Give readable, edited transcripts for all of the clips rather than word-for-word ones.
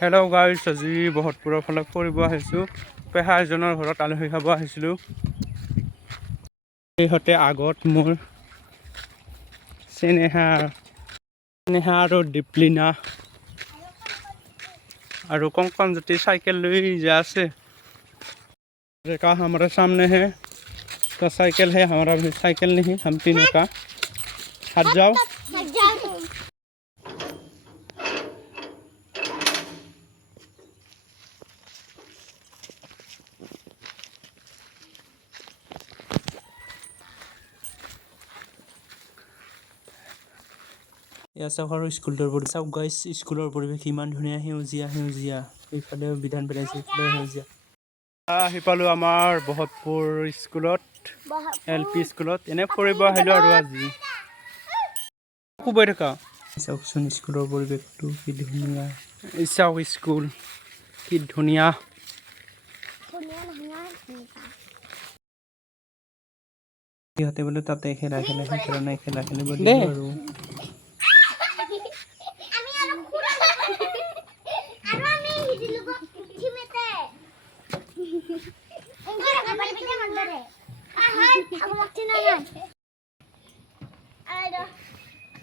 Hello' গাইছ, আজি বহতপুৰৰ ফালে ফুৰিব আহিছোঁ। পেহা এজনৰ ঘৰত আলহী খাব আহিছিলোঁ। সিহঁতে আগত মোৰ স্নেহা আৰু দীপলিনা আৰু কংকনজ্যোতি साइकिल ले जा से। देखा हमारे सामने है तो साइकिल है, हमारा भी साइकिल नहीं, हम तीनों का। हट जाओ। या सफर स्कूल सब गाइस स्कूलर परिवेश इमान धुनिया सेउजिया सेउजिया এইফালে বিধান পেলাইছে, এইফালে সেউজিয়া। আহি পালোঁ আমাৰ বহতপুৰ স্কুলত, LP স্কুলত। এনে ফুৰিব আহিলোঁ আৰু আজি খুবই থকা চাওকচোন স্কুলৰ পৰিৱেশটো কি ধুনীয়া। চাওক স্কুল কি ধুনীয়া। সিহঁতে বোলে তাতে খেলা সেইকাৰণে খেলা খেলিব দিলোঁ আৰু।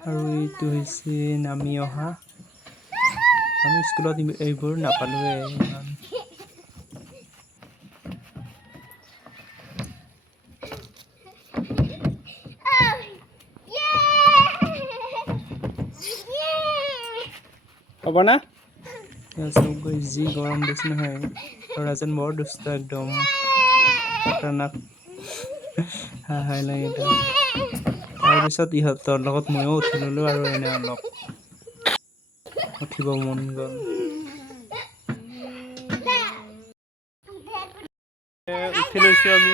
আৰু এইটো হৈছে নামি অহা। আমি স্কুলত এইবোৰ নাপালোঁৱে ইমান। হ'ব না? যি গৰম দিছে নহয়, ল'ৰাজন বৰ দুষ্ট একদম খতৰনাক। হাই লাগে তাৰ। তাৰপিছত ইহঁতৰ লগত ময়ো উঠি ল'লোঁ আৰু এনে অলপ উঠিব মন গ'ল। উঠি লৈছোঁ আমি।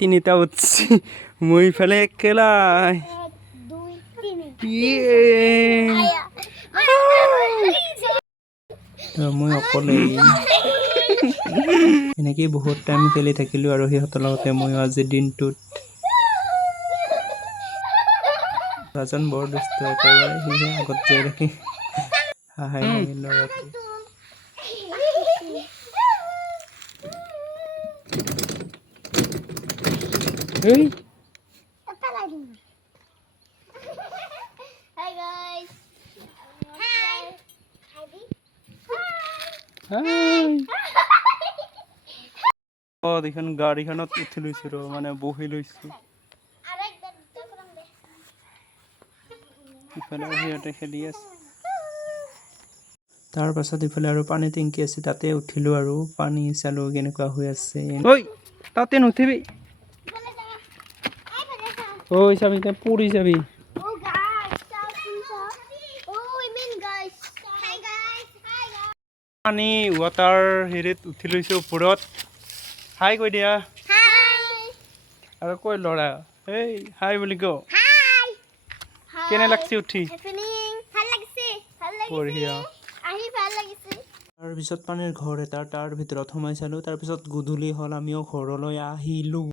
তিনিটা উঠছি, মই ইফালে একেলাই। মই অকলে এনেকেই বহুত টাইম খেলি থাকিলোঁ আৰু সিহঁতৰ লগতে ময়ো আজিৰ দিনটোত। ল'ৰাজন বৰ দুষ্ট একেবাৰে, সিহে আগত যাই ৰাখি হাঁহাই লাগে ল'ৰাটো। এইখন গাড়ীখনত উঠি লৈছোঁ ৰ, মানে বহি লৈছোঁ। ইফালে সিহঁতে খেলি আছে। তাৰ পাছত ইফালে আৰু পানী টেংকি আছে, তাতে উঠিলোঁ আৰু পানী চালোঁ কেনেকুৱা হৈ আছে। ঐ তাতে নুঠিবি, ঐ চাবি পৰি যাবি। পানী ৱাটাৰ হেৰিত উঠি লৈছোঁ ওপৰত। হাই কৈ দিয়া আৰু কৈ ল'ৰা, এই হাই বুলি ক। কেনে লাগছে উঠি? বঢ়িয়া। তাৰপিছত পানীৰ ঘৰ এটা, তাৰ ভিতৰত সোমাই চালোঁ। তাৰপিছত গধূলি হ'ল, আমিও ঘৰলৈ আহিলোঁ।